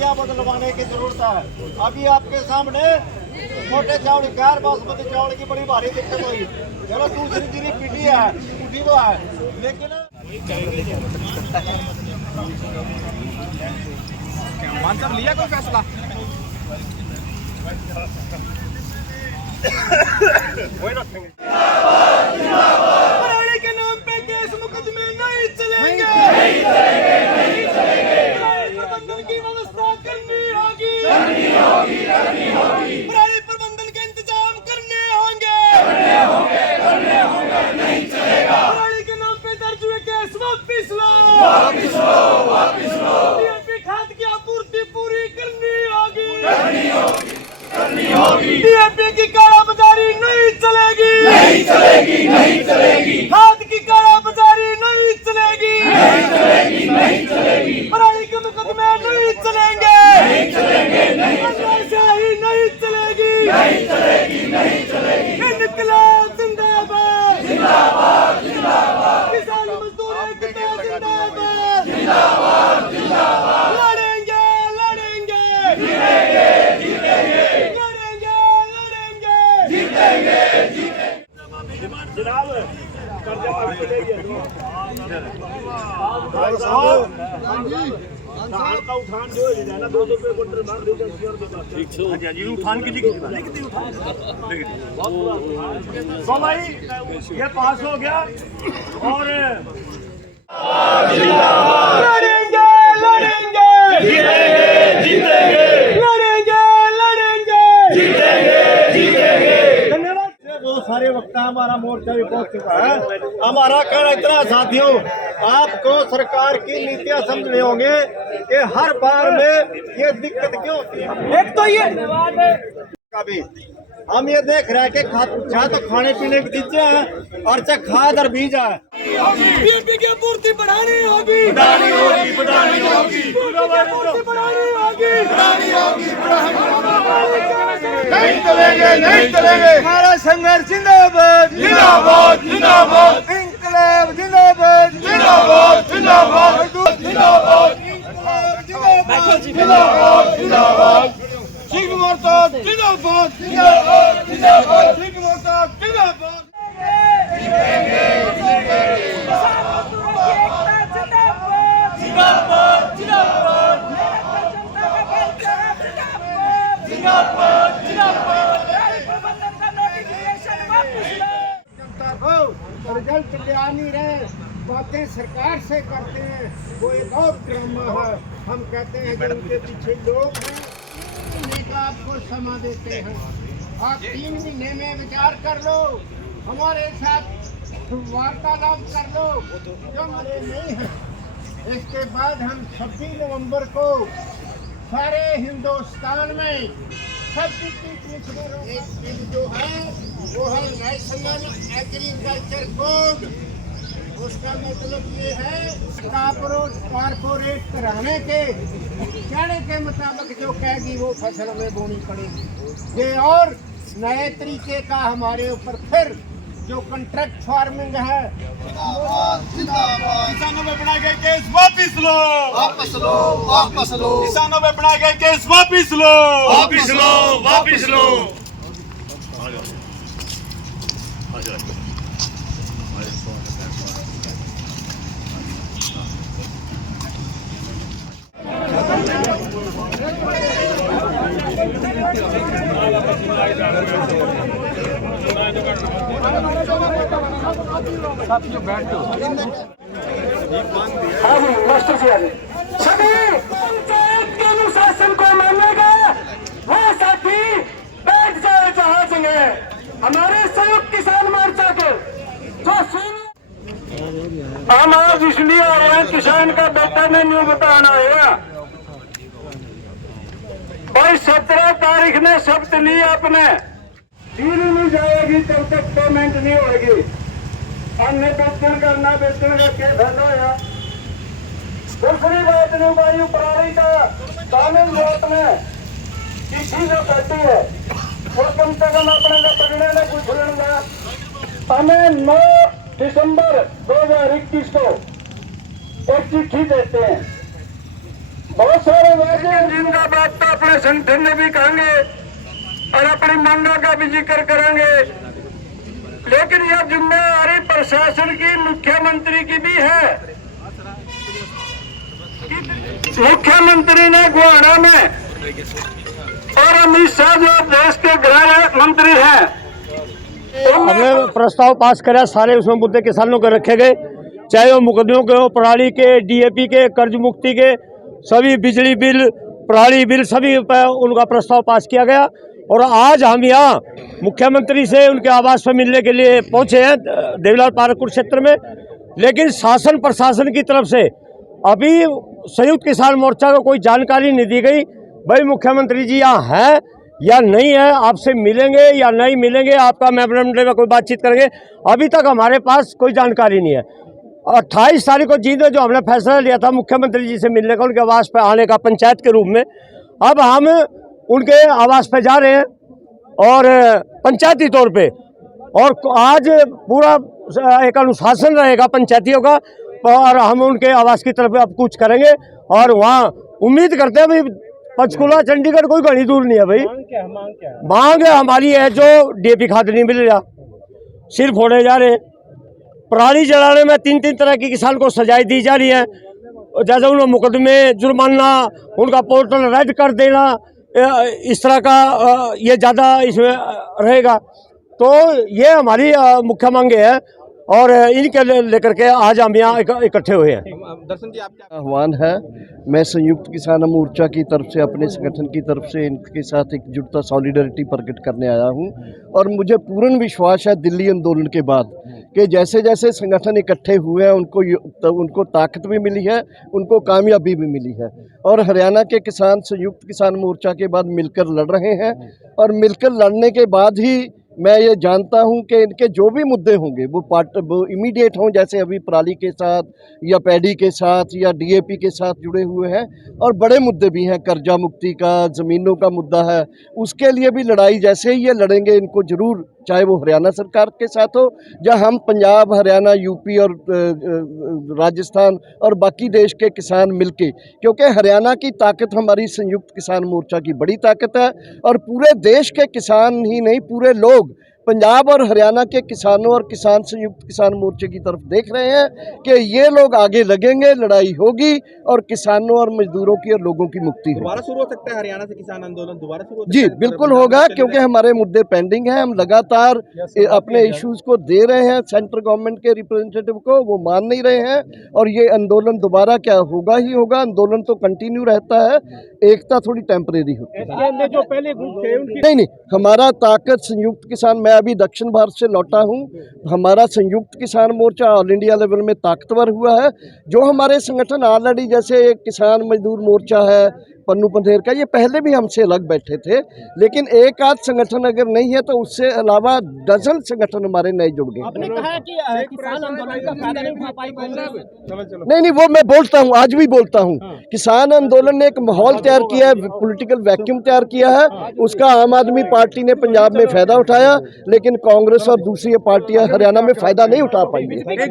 नीतियाँ बदलवाने की जरूरत है। अभी आपके सामने मोटे चावल, गैर बासमती चावल की बड़ी भारी दिक्कत हुई। चलो दूसरी जिली पीटी है, उठी तो है, लेकिन मानसर लिया कोई फैसला? पराली के नाम पे केस मुकदमे नहीं चलेंगे, नहीं चलेंगे, नहीं चलेंगे। प्रबंधन की व्यवस्था करनी होगी, करनी होगी, करनी होगी। पराली प्रबंधन के इंतजाम करने होंगे, करने होंगे, करने होंगे। नहीं चलेगा। पराली के नाम पे दर्ज हुए केस वापिस लो, वापिस लो, वापिस लो। डीएपी खाद की आपूर्ति पूरी करनी होगी, करनी होगी, करनी होगी। डीएपी की कालाबाजारी नहीं चलेगी, नहीं चलेगी, नहीं चलेगी। खाद की कालाबाजारी नहीं चलेगी, नहीं चलेगी, नहीं चलेगी। पराली के मुकदमे नहीं चलेंगे, नहीं चलेंगे, नहीं चलेगी, नहीं चलेगी, नहीं चलेगी, नहीं चलेगी। इनकलाब जिंदाबाद, जिंदाबाद, जिंदाबाद। किसान मजदूर एकता जिंदाबाद, जिंदाबाद, जिंदाबाद। लड़ेंगे, लड़ेंगे, जीतेंगे, जीतेंगे। लड़ेंगे, लड़ेंगे, जीतेंगे, जीतेंगे। जनाब कर्जा माफी चाहिए धान का उठान जो है ना 200 रुपये क्विंटल मार देते हैं। ठीक है जी, उठान की लिखी तो भाई ये पास हो गया और लड़ेंगे, लड़ेंगे, जीतेंगे, जीतेंगे। लड़ेंगे, लड़ेंगे, जीतेंगे, जीतेंगे। धन्यवाद। बहुत सारे वक्ता हमारा मोर्चा भी पहुंच चुका है। हमारा कहना इतना साथियों, आपको सरकार की नीतियां समझने होंगे कि हर बार में ये दिक्कत क्यों होती है। एक तो ये कभी हम ये देख रहे हैं कि चाहे तो खाने पीने की चीजें हैं और चाहे खाद और बीज है। डीएपी की आपूर्ति बढ़ानी होगी, बढ़ानी होगी, बढ़ानी होगी, आपूर्ति बढ़ानी होगी, बढ़ानी होगी, नहीं चलेंगे, नहीं चलेंगे। हमारा संघर्ष जिंदाबाद, जिंदाबाद, जिंदाबाद, इंकलाब जिंदाबाद, जिंदाबाद, जिंदाबाद, जिंदाबाद, जिंदाबाद, जिंदाबाद। सिख मोर्चा जिंदाबाद, जिंदाबाद, जिंदाबाद। सिख मोर्चा जिंदाबाद। जिंदाबाद, जिंदाबाद, जिंदाबाद, जिंदाबाद। जनता को रिजल्ट ले आ नहीं रहे, बातें सरकार से करते हैं, वो एक और ड्रामा है। हम कहते हैं कि उनके पीछे लोग हैं, महीने का आपको समय देते हैं। आप 3 महीने में विचार कर लो, हमारे साथ वार्तालाप कर लो, जो हमारे नहीं है। इसके बाद हम 26 नवंबर को सारे हिंदुस्तान में एक दिन जो है वो है नेशनल एग्रीकल्चर कोड। उसका मतलब ये है कारपोरेट कराने के कहने के मुताबिक जो कहेगी वो फसल में बोनी पड़ेगी। ये और नए तरीके का हमारे ऊपर फिर जो कॉन्ट्रैक्ट फार्मिंग है। किसानों में बनाए गए केस वापिस लो, वापिस लो, वापिस लो। किसानों में बनाए गए केस वापिस लो, वापिस लो, वापिस लो। सभी पंचायत के अनुशासन को मानेगा वो साथी बैठ जाए जहाज में। हमारे संयुक्त किसान मोर्चा के जो हम आज इसलिए आए हैं, किसान का बेटा ने न्यू बताना है भाई। 17 तारीख ने शब्द ली आपने, दिन नहीं जाएगी तब तक पेमेंट नहीं होगी। हमने बेचन करना, बेचन का क्या फायदा है। दूसरी बात नहीं भाई, पराली का कानून वोट में चिट्ठी जो करती है वो कम से कम अपने का परिणाम ने कुछ लेंगे। हमें 9 दिसंबर 2021 को एक चिट्ठी देते हैं, बहुत सारे वादे संगठन भी करेंगे और अपनी मांगों का भी जिक्र करेंगे, लेकिन यह जिम्मेदारी प्रशासन की, मुख्यमंत्री की भी है। मुख्यमंत्री ने गुहाना में और अमित शाह जो देश के गृह मंत्री हैं, हमने प्रस्ताव पास कराया, सारे उसमें मुद्दे किसानों के रखे गए, चाहे वो मुकदमों के हो, पराली के, डीएपी के, कर्ज मुक्ति के, सभी बिजली बिल, पराली बिल, सभी पे उनका प्रस्ताव पास किया गया। और आज हम यहाँ मुख्यमंत्री से उनके आवास पर मिलने के लिए पहुँचे हैं देवीलाल पार्क क्षेत्र में, लेकिन शासन प्रशासन की तरफ से अभी संयुक्त किसान मोर्चा को कोई जानकारी नहीं दी गई। भाई मुख्यमंत्री जी यहाँ हैं या नहीं है, आपसे मिलेंगे या नहीं मिलेंगे, आपका मेमोरेंडम में कोई बातचीत करेंगे, अभी तक हमारे पास कोई जानकारी नहीं है। 28 तारीख को जीत जो हमने फैसला लिया था मुख्यमंत्री जी से मिलने का, उनके आवास पर आने का पंचायत के रूप में, अब हम उनके आवास पर जा रहे हैं और पंचायती तौर पे, और आज पूरा एक अनुशासन रहेगा पंचायतियों का, और हम उनके आवास की तरफ अब कुछ करेंगे और वहाँ उम्मीद करते हैं भाई पंचकुला चंडीगढ़ कोई घनी दूर नहीं है भाई। मांग हमारी है जो डीएपी खाद नहीं मिल रहा, सिर फोड़े जा रहे, पराली जलाने में 3 तरह की किसान को सजाएं दी जा रही है, जैसे उन मुकदमे, जुर्माना, उनका पोर्टल रद्द कर देना, इस तरह का ये ज़्यादा इसमें रहेगा। तो ये हमारी मुख्य मांगे है और इनके लेकर के आज हम यहाँ इकट्ठे हुए हैं। दर्शन जी, आप क्या आह्वान है, मैं संयुक्त किसान मोर्चा की तरफ से, अपने संगठन की तरफ से इनके साथ एकजुटता, सॉलिडरिटी प्रकट करने आया हूं। और मुझे पूर्ण विश्वास है दिल्ली आंदोलन के बाद कि जैसे जैसे संगठन इकट्ठे हुए हैं उनको ताकत भी मिली है, उनको कामयाबी भी मिली है। और हरियाणा के किसान संयुक्त किसान मोर्चा के बाद मिलकर लड़ रहे हैं, और मिलकर लड़ने के बाद ही मैं ये जानता हूं कि इनके जो भी मुद्दे होंगे वो इमीडिएट हों, जैसे अभी पराली के साथ या पैडी के साथ या डीएपी के साथ जुड़े हुए हैं, और बड़े मुद्दे भी हैं, कर्जा मुक्ति का, ज़मीनों का मुद्दा है, उसके लिए भी लड़ाई जैसे ही ये लड़ेंगे इनको ज़रूर, चाहे वो हरियाणा सरकार के साथ हो या हम पंजाब, हरियाणा, यूपी और राजस्थान और बाकी देश के किसान मिलके, क्योंकि हरियाणा की ताकत हमारी संयुक्त किसान मोर्चा की बड़ी ताकत है। और पूरे देश के किसान ही नहीं, पूरे लोग पंजाब और हरियाणा के किसानों और किसान संयुक्त किसान मोर्चे की तरफ देख रहे हैं कि ये लोग आगे लगेंगे, लड़ाई होगी और किसानों और मजदूरों की और लोगों की मुक्ति होगी। दोबारा शुरू हो सकता है हरियाणा से किसान आंदोलन दोबारा शुरू? जी बिल्कुल होगा, क्योंकि हमारे मुद्दे पेंडिंग हैं, हम लगातार अपने इश्यूज को दे रहे हैं सेंट्रल गवर्नमेंट के रिप्रेजेंटेटिव को, वो मान नहीं रहे हैं, और ये आंदोलन दोबारा क्या होगा ही होगा। आंदोलन तो कंटिन्यू रहता है, एकता थोड़ी टेम्परेरी होती है। जो पहले ग्रुप थे नहीं, हमारा ताकत संयुक्त किसान, मैं अभी दक्षिण भारत से लौटा हूँ, हमारा संयुक्त किसान मोर्चा ऑल इंडिया लेवल में ताकतवर हुआ है। जो हमारे संगठन ऑलरेडी, जैसे किसान मजदूर मोर्चा है, पन्नू पंधेर का, ये पहले भी हमसे अलग बैठे थे, लेकिन एक आध संगठन अगर नहीं है तो उससे अलावा डजन संगठन हमारे नए जुड़ गए। आपने कहा कि किसान आंदोलन का फायदा नहीं उठा पाई कांग्रेस। नहीं, वो मैं बोलता हूँ, आज भी बोलता हूँ, किसान आंदोलन ने एक माहौल तैयार किया है, पॉलिटिकल वैक्यूम तैयार किया है, उसका आम आदमी पार्टी ने पंजाब में फायदा उठाया, लेकिन कांग्रेस और दूसरी पार्टियां हरियाणा में फायदा नहीं उठा पाई है।